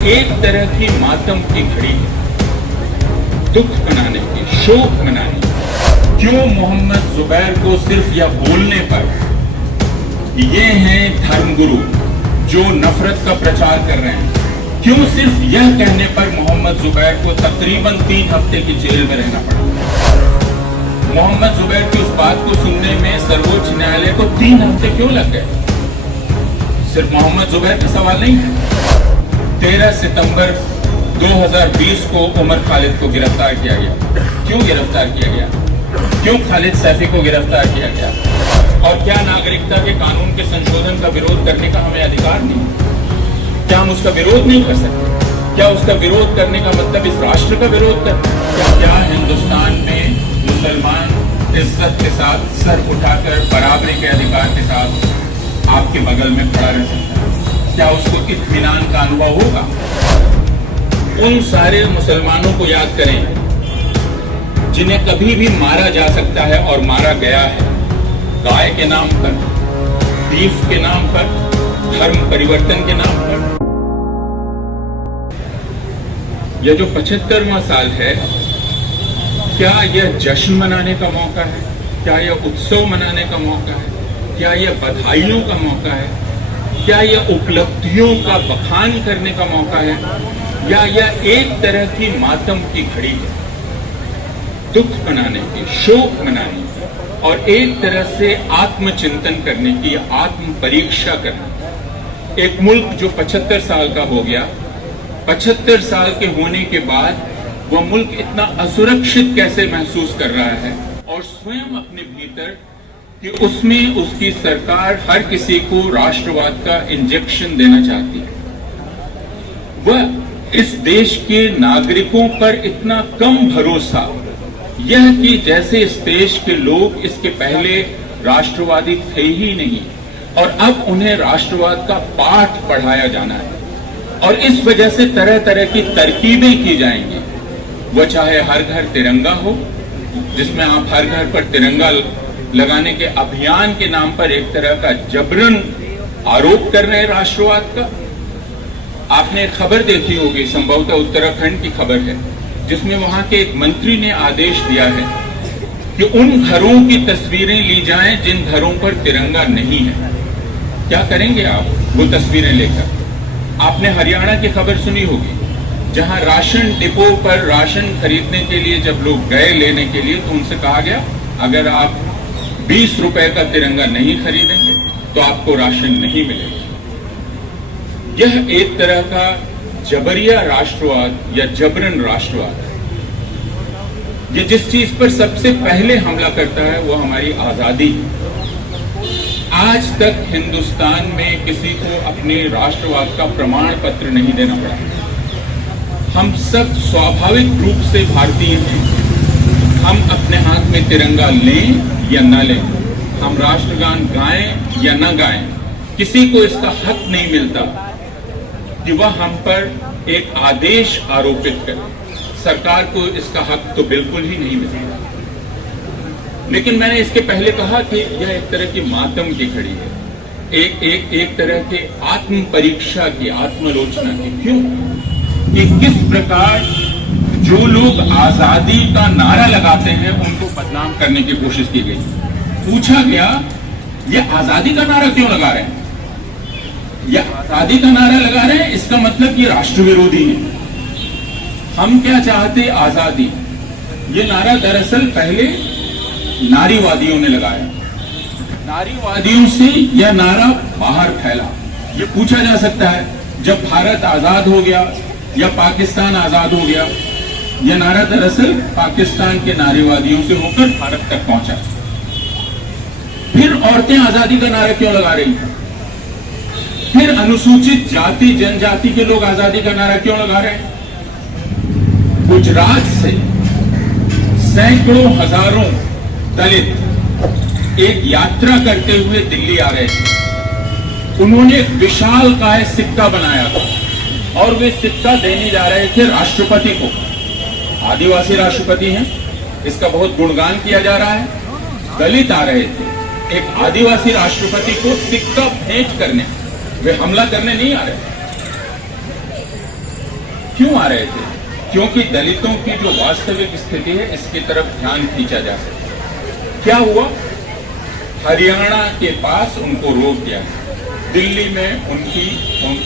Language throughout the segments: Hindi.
एक तरह की मातम की घड़ी है, दुख मनाने की, शोक मनाने की। क्यों मोहम्मद जुबैर को सिर्फ यह बोलने पर ये हैं धर्मगुरु जो नफरत का प्रचार कर रहे हैं, क्यों सिर्फ यह कहने पर मोहम्मद जुबैर को तकरीबन 3 हफ्ते की जेल में रहना पड़ा। मोहम्मद जुबैर की उस बात को सुनने में सर्वोच्च न्यायालय को 3 हफ्ते क्यों लग गए? सिर्फ मोहम्मद जुबैर का सवाल नहीं है। 13 सितंबर 2020 को उमर खालिद को गिरफ्तार किया गया। क्यों गिरफ्तार किया गया? क्यों खालिद सैफी को गिरफ्तार किया गया? और क्या नागरिकता के कानून के संशोधन का विरोध करने का हमें अधिकार नहीं? क्या हम उसका विरोध नहीं कर सकते? क्या उसका विरोध करने का मतलब इस राष्ट्र का विरोध करना? क्या हिंदुस्तान में मुसलमान इज्जत के साथ सर उठाकर बराबरी के अधिकार के साथ आपके बगल में खड़ा रह सकता है? क्या उसको इत्मीनान का अनुभव होगा? उन सारे मुसलमानों को याद करें जिन्हें कभी भी मारा जा सकता है और मारा गया है, गाय के नाम पर, बीफ के नाम पर, धर्म परिवर्तन के नाम पर। यह जो 75वां साल है, क्या यह जश्न मनाने का मौका है? क्या यह उत्सव मनाने का मौका है? क्या यह बधाइयों का मौका है? क्या यह उपलब्धियों का बखान करने का मौका है? या यह एक तरह की मातम की घड़ी है, दुख मनाने की, शोक मनाने की, और एक तरह से आत्मचिंतन करने की, आत्म परीक्षा करने। एक मुल्क जो 75 साल का हो गया, 75 साल के होने के बाद वह मुल्क इतना असुरक्षित कैसे महसूस कर रहा है, और स्वयं अपने भीतर कि उसमें उसकी सरकार हर किसी को राष्ट्रवाद का इंजेक्शन देना चाहती है। वह इस देश के नागरिकों पर इतना कम भरोसा, यह कि जैसे इस देश के लोग इसके पहले राष्ट्रवादी थे ही नहीं और अब उन्हें राष्ट्रवाद का पाठ पढ़ाया जाना है, और इस वजह से तरह तरह की तरकीबें की जाएंगी। वह चाहे हर घर तिरंगा हो, जिसमें आप हर घर पर तिरंगा लगाने के अभियान के नाम पर एक तरह का जबरन आरोप कर रहे हैं राष्ट्रवाद का। आपने एक खबर देखी होगी, संभवतः उत्तराखंड की खबर है, जिसमें वहां के एक मंत्री ने आदेश दिया है कि उन घरों की तस्वीरें ली जाएं जिन घरों पर तिरंगा नहीं है। क्या करेंगे आप वो तस्वीरें लेकर? आपने हरियाणा की खबर सुनी होगी, जहां राशन डिपो पर राशन खरीदने के लिए जब लोग गए लेने के लिए, तो उनसे कहा गया अगर आप 20 रुपए का तिरंगा नहीं खरीदेंगे तो आपको राशन नहीं मिलेगा। यह एक तरह का जबरिया राष्ट्रवाद या जबरन राष्ट्रवाद है। ये जिस चीज पर सबसे पहले हमला करता है वो हमारी आजादी है। आज तक हिंदुस्तान में किसी को अपने राष्ट्रवाद का प्रमाण पत्र नहीं देना पड़ा। हम सब स्वाभाविक रूप से भारतीय हैं। हम अपने हाथ में तिरंगा लें या न लें, हम राष्ट्रगान गाएं या न गाएं, किसी को इसका हक नहीं मिलता कि वह हम पर एक आदेश आरोपित करे। सरकार को इसका हक तो बिल्कुल ही नहीं मिलता। लेकिन मैंने इसके पहले कहा कि यह एक तरह की मातम की घड़ी है, एक तरह के आत्म परीक्षा की, आत्मलोचना की। क्यों? कि किस प्रकार जो लोग आजादी का नारा लगाते हैं उनको बदनाम करने की कोशिश की गई। पूछा गया ये आजादी का नारा क्यों लगा रहे हैं? ये आजादी का नारा लगा रहे हैं, इसका मतलब ये राष्ट्र विरोधी है। हम क्या चाहते? आजादी। ये नारा दरअसल पहले नारीवादियों ने लगाया। नारीवादियों से यह नारा बाहर फैला। ये पूछा जा सकता है, जब भारत आजाद हो गया या पाकिस्तान आजाद हो गया, यह नारा दरअसल पाकिस्तान के नारीवादियों से होकर भारत तक पहुंचा। फिर औरतें आजादी का नारा क्यों लगा रही हैं? फिर अनुसूचित जाति जनजाति के लोग आजादी का नारा क्यों लगा रहे हैं? गुजरात से सैकड़ों हजारों दलित एक यात्रा करते हुए दिल्ली आ रहे थे। उन्होंने एक विशालकाय सिक्का बनाया था और वे सिक्का देने जा रहे थे राष्ट्रपति को। आदिवासी राष्ट्रपति हैं, इसका बहुत गुणगान किया जा रहा है। दलित आ रहे थे एक आदिवासी राष्ट्रपति को सिक्का भेंट करने, वे हमला करने नहीं आ रहे। क्यों आ रहे थे? क्योंकि दलितों की जो वास्तविक स्थिति है इसकी तरफ ध्यान खींचा जा सके। क्या हुआ? हरियाणा के पास उनको रोक दिया, दिल्ली में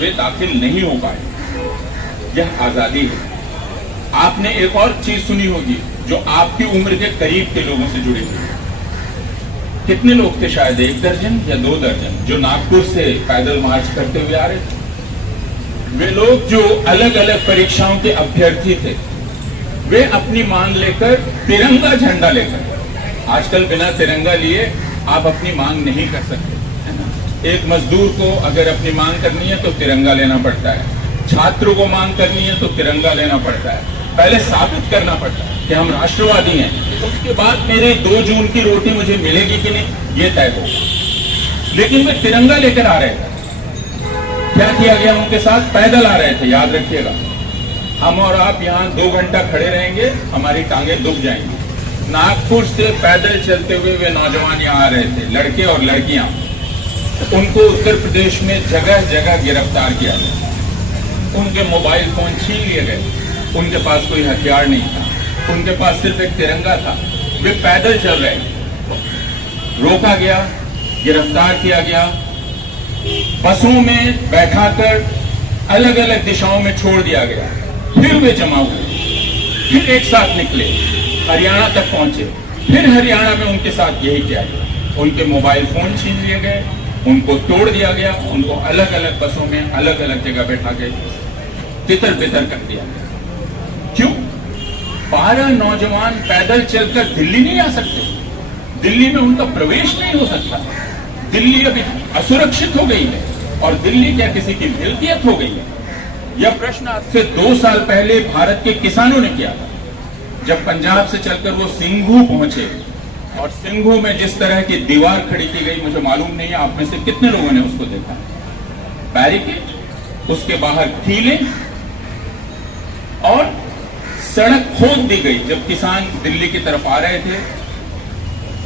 वे दाखिल नहीं हो पाए। यह आजादी है। आपने एक और चीज सुनी होगी जो आपकी उम्र के करीब के लोगों से जुड़ी हुई है। कितने लोग थे? शायद 1 दर्जन या 2 दर्जन, जो नागपुर से पैदल मार्च करते हुए आ रहे थे। वे लोग जो अलग अलग परीक्षाओं के अभ्यर्थी थे, वे अपनी मांग लेकर, तिरंगा झंडा लेकर, आजकल बिना तिरंगा लिए आप अपनी मांग नहीं कर सकते, है ना? एक मजदूर को अगर अपनी मांग करनी है तो तिरंगा लेना पड़ता है, छात्र को मांग करनी है तो तिरंगा लेना पड़ता है, पहले साबित करना पड़ता है कि हम राष्ट्रवादी हैं, उसके बाद मेरे 2 जून की रोटी मुझे मिलेगी कि नहीं, ये तय हो। लेकिन वे तिरंगा लेकर आ रहे थे। क्या किया गया उनके साथ? पैदल आ रहे थे, याद रखिएगा। हम और आप यहाँ 2 घंटा खड़े रहेंगे, हमारी टांगे दुख जाएंगी। नागपुर से पैदल चलते हुए वे नौजवान यहाँ आ रहे थे, लड़के और लड़कियां। उनको उत्तर प्रदेश में जगह जगह गिरफ्तार किया गया, उनके मोबाइल फोन छीन लिए गए, उनके पास कोई हथियार नहीं था, उनके पास सिर्फ एक तिरंगा था। वे पैदल चल रहे थे, रोका गया, गिरफ्तार किया गया, बसों में बैठाकर अलग अलग दिशाओं में छोड़ दिया गया। फिर वे जमा हुए, फिर एक साथ निकले, हरियाणा तक पहुंचे। फिर हरियाणा में उनके साथ यही किया गया, उनके मोबाइल फोन छीन लिए गए, उनको तोड़ दिया गया, उनको अलग अलग बसों में अलग अलग जगह बैठा के तितर बितर कर दिया गया। क्यों? 12 नौजवान पैदल चलकर दिल्ली नहीं आ सकते, दिल्ली में उनका प्रवेश नहीं हो सकता। दिल्ली अभी असुरक्षित हो गई है, और दिल्ली क्या किसी की मिल्कियत हो गई है? यह प्रश्न आज से 2 साल पहले भारत के किसानों ने किया था, जब पंजाब से चलकर वो सिंघू पहुंचे, और सिंघू में जिस तरह की दीवार खड़ी की गई, मुझे मालूम नहीं है आप में से कितने लोगों ने उसको देखा। बैरिकेड, उसके बाहर कीले, और सड़क खोद दी गई जब किसान दिल्ली की तरफ आ रहे थे।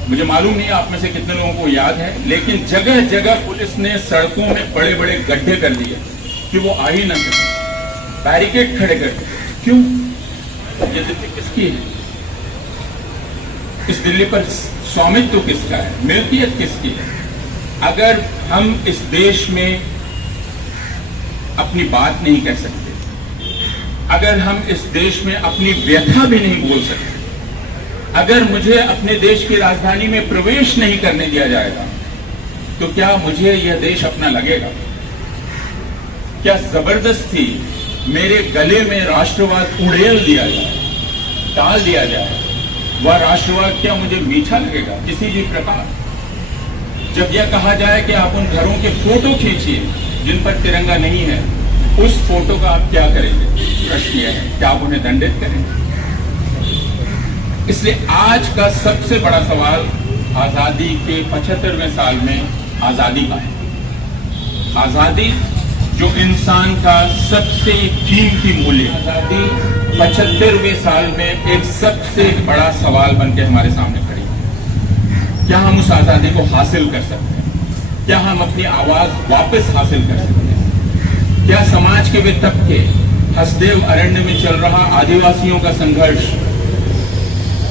मुझे मालूम नहीं आप में से कितने लोगों को याद है, लेकिन जगह जगह पुलिस ने सड़कों में बड़े बड़े गड्ढे कर दिए कि वो आ ही ना सके, बैरिकेड खड़े कर दिए। क्यों? ये दिल्ली किसकी है? इस दिल्ली पर स्वामित्व किसका है? मिल्कियत किसकी है? अगर हम इस देश में अपनी बात नहीं कह सकते, अगर हम इस देश में अपनी व्यथा भी नहीं बोल सकते, अगर मुझे अपने देश की राजधानी में प्रवेश नहीं करने दिया जाएगा, तो क्या मुझे यह देश अपना लगेगा? क्या जबरदस्ती मेरे गले में राष्ट्रवाद उड़ेल दिया जाए, डाल दिया जाए? वह राष्ट्रवाद क्या मुझे मीठा लगेगा किसी भी प्रकार? जब यह कहा जाए कि आप उन घरों के फोटो खींचिए जिन पर तिरंगा नहीं है, उस फोटो का आप क्या करेंगे? प्रश्न यह है, क्या आप उन्हें दंडित करेंगे? इसलिए आज का सबसे बड़ा सवाल आजादी के 75वें साल में आजादी का है। आजादी जो इंसान का सबसे कीमती मूल्य, आजादी 75वें साल में एक सबसे बड़ा सवाल बनकर हमारे सामने खड़ी है। क्या हम उस आजादी को हासिल कर सकते हैं? क्या हम अपनी आवाज वापस हासिल कर सकते हैं? क्या समाज के वे तबके, हसदेव अरण्य में चल रहा आदिवासियों का संघर्ष,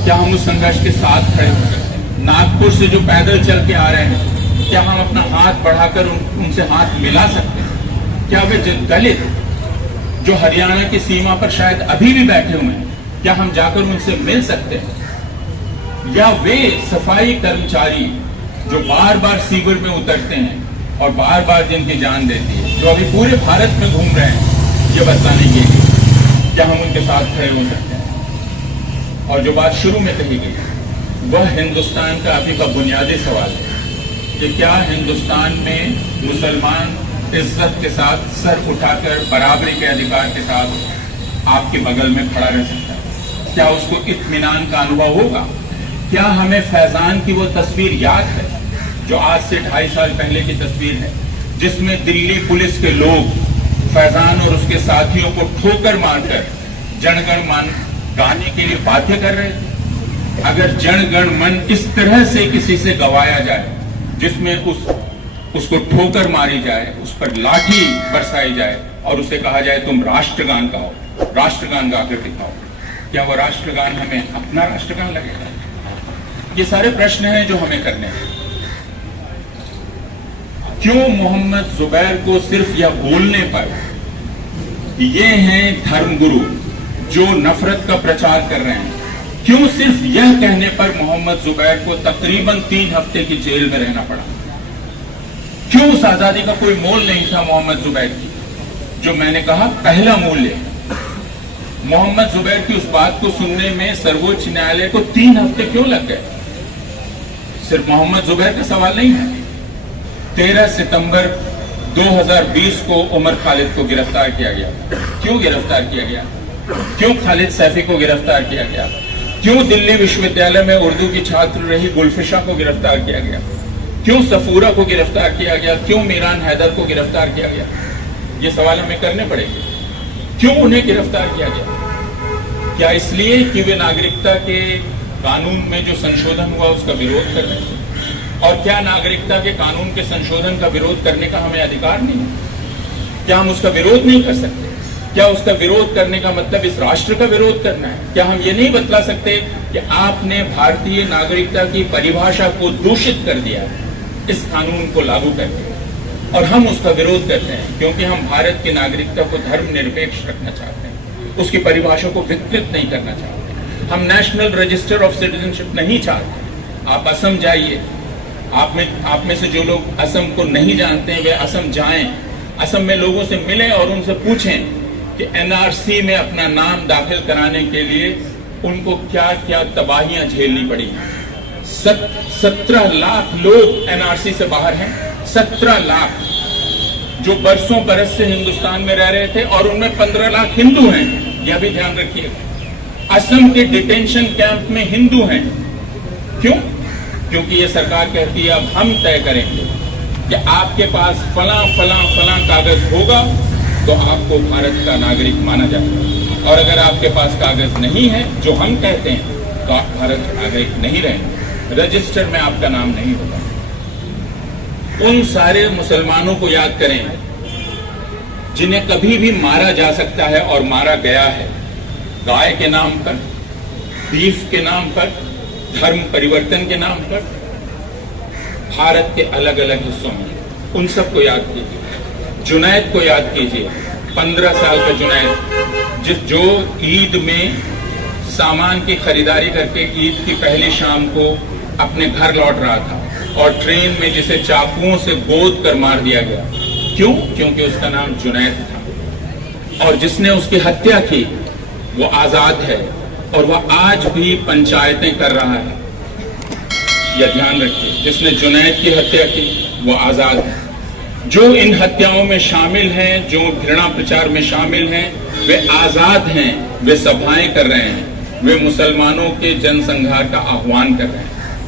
क्या हम उस संघर्ष के साथ खड़े हो सकते हैं? नागपुर से जो पैदल चल के आ रहे हैं, क्या हम अपना हाथ बढ़ाकर उनसे हाथ मिला सकते हैं? क्या वे दलित जो हरियाणा की सीमा पर शायद अभी भी बैठे हुए हैं, क्या हम जाकर उनसे मिल सकते हैं? या वे सफाई कर्मचारी जो बार बार सीवर में उतरते हैं और बार बार जिनकी जान देती है, जो अभी पूरे भारत में घूम रहे हैं, ये बताने के लिए क्या हम उनके साथ खड़े हो सकते हैं? और जो बात शुरू में कही गई, वह हिंदुस्तान का अभी का बुनियादी सवाल है कि क्या हिंदुस्तान में मुसलमान इज्जत के साथ सर उठाकर बराबरी के अधिकार के साथ आपके बगल में खड़ा रह सकता है? क्या उसको इत्मीनान का अनुभव होगा? क्या हमें फैजान की वो तस्वीर याद है जो आज से 2.5 साल पहले की तस्वीर है, जिसमें दिल्ली पुलिस के लोग फैजान और उसके साथियों को ठोकर मारकर जनगण मन गाने के लिए बाध्य कर रहे थे? अगर जनगण मन इस तरह से किसी से गवाया जाए, जिसमें उसको ठोकर मारी जाए, उस पर लाठी बरसाई जाए और उसे कहा जाए तुम राष्ट्रगान गाओ, राष्ट्रगान गाकर दिखाओ, क्या वह राष्ट्रगान हमें अपना राष्ट्रगान लगेगा? ये सारे प्रश्न हैं जो हमें करने हैं। क्यों मोहम्मद जुबैर को सिर्फ यह बोलने पर ये हैं धर्मगुरु जो नफरत का प्रचार कर रहे हैं, क्यों सिर्फ यह कहने पर मोहम्मद जुबैर को तकरीबन 3 हफ्ते की जेल में रहना पड़ा? क्यों उस आजादी का कोई मोल नहीं था मोहम्मद जुबैर की? जो मैंने कहा पहला मूल्य, मोहम्मद जुबैर की उस बात को सुनने में सर्वोच्च न्यायालय को 3 हफ्ते क्यों लग गए? सिर्फ मोहम्मद जुबैर का सवाल नहीं है। 13 सितंबर 2020 को उमर खालिद को गिरफ्तार किया गया। क्यों गिरफ्तार किया गया? क्यों खालिद सैफी को गिरफ्तार किया गया? क्यों दिल्ली विश्वविद्यालय में उर्दू की छात्र रही गुलफिशा को गिरफ्तार किया गया? क्यों सफूरा को गिरफ्तार किया गया? क्यों मीरान हैदर को गिरफ्तार किया गया? ये सवाल हमें करने पड़ेंगे। क्यों उन्हें गिरफ्तार किया गया? क्या इसलिए कि वे नागरिकता के कानून में जो संशोधन हुआ उसका विरोध कर रहे थे? और क्या नागरिकता के कानून के संशोधन का विरोध करने का हमें अधिकार नहीं है? क्या हम उसका विरोध नहीं कर सकते? क्या उसका विरोध करने का मतलब इस राष्ट्र का विरोध करना है? क्या हम ये नहीं बतला सकते कि आपने भारतीय नागरिकता की परिभाषा को दूषित कर दिया है इस कानून को लागू करके, और हम उसका विरोध करते हैं क्योंकि हम भारत की नागरिकता को धर्मनिरपेक्ष रखना चाहते हैं, उसकी परिभाषा को विकृत नहीं करना चाहते। हम नेशनल रजिस्टर ऑफ सिटीजनशिप नहीं चाहते। आप असम जाइए, आप में से जो लोग असम को नहीं जानते हैं वे असम जाएं, असम में लोगों से मिलें और उनसे पूछें कि एनआरसी में अपना नाम दाखिल कराने के लिए उनको क्या क्या तबाहियां झेलनी पड़ी। 17 लाख लोग एनआरसी से बाहर हैं, 17 लाख जो बरसों बरस से हिंदुस्तान में रह रहे थे, और उनमें 15 लाख हिंदू हैं, यह भी ध्यान रखिएगा। असम के डिटेंशन कैंप में हिंदू हैं। क्यों? क्योंकि ये सरकार कहती है अब हम तय करेंगे कि आपके पास फला फला फला कागज होगा तो आपको भारत का नागरिक माना जाएगा, और अगर आपके पास कागज नहीं है जो हम कहते हैं तो आप भारत के नागरिक नहीं रहेंगे, रजिस्टर में आपका नाम नहीं होगा। उन सारे मुसलमानों को याद करें जिन्हें कभी भी मारा जा सकता है और मारा गया है, गाय के नाम पर, बीफ के नाम पर, धर्म परिवर्तन के नाम पर, भारत के अलग अलग हिस्सों में। उन सबको याद कीजिए। जुनैद को याद कीजिए, 15 साल का जुनैद जो ईद में सामान की खरीदारी करके ईद की पहली शाम को अपने घर लौट रहा था, और ट्रेन में जिसे चाकुओं से गोद कर मार दिया गया। क्यों? क्योंकि उसका नाम जुनैद था, और जिसने उसकी हत्या की वो आजाद है, और वह आज भी पंचायतें कर रहा है। यह ध्यान रखिए, जिसने जुनैद की हत्या की वो आजाद है। जो इन हत्याओं में शामिल हैं, जो घृणा प्रचार में शामिल हैं, वे आजाद हैं, वे सभाएं कर रहे हैं, वे मुसलमानों के जनसंहार का आह्वान कर रहे हैं।